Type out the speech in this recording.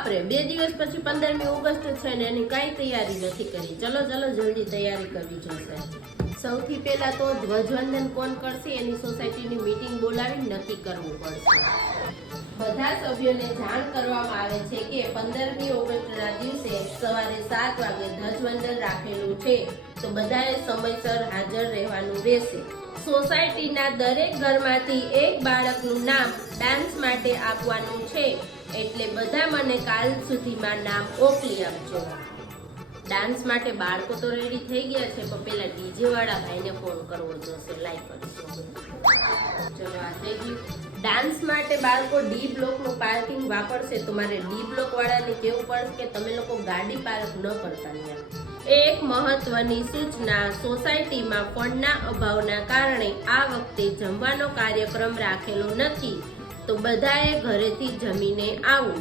બાપરે 2 દિવસ પછી 15મી ઓગસ્ટ છે ને એની કાંઈ તૈયારી નથી કરી. ચલો જલ્દી તૈયારી કરવી જોશે. સૌથી પહેલા તો ધ્વજવંદન કોણ કરશે એની સોસાયટીની મીટિંગ બોલાવી નક્કી કરવું પડશે. બધા સભ્યોને જાણ કરવામાં આવે છે કે 15મી ઓગસ્ટના દિવસે સવારે 7 વાગે ધ્વજવંદન રાખેલું છે, તો બધાએ સમયસર હાજર રહેવાનું રહેશે. સોસાયટીના દરેક ઘરમાંથી એક બાળકનું નામ ડાન્સ માટે આપવાનું છે, એટલે બધા મને કાલ સુધીમાં નામ મોકલી આપજો. ડાન્સ માટે બાળકો તો રેડી થઈ ગયા છે, પણ પેલા ડીજે વાળા ભાઈને ફોન કરવો જોશે. લાઈક કરજો. ચલો આ થઈ ગયું. ડાન્સ માટે બાળકો ડી બ્લોકનું પાર્કિંગ વાપરશે, તો મારે ડી બ્લોક વાળાને કહેવું પડશે કે તમે લોકો ગાડી પાર્ક ન કરતા ત્યાં. એક મહત્વની સૂચના, સોસાયટીમાં ફંડના અભાવના કારણે આ વખતે જમવાનો કાર્યક્રમ રાખેલો નથી, તો બધાએ ઘરેથી જમીને આવું.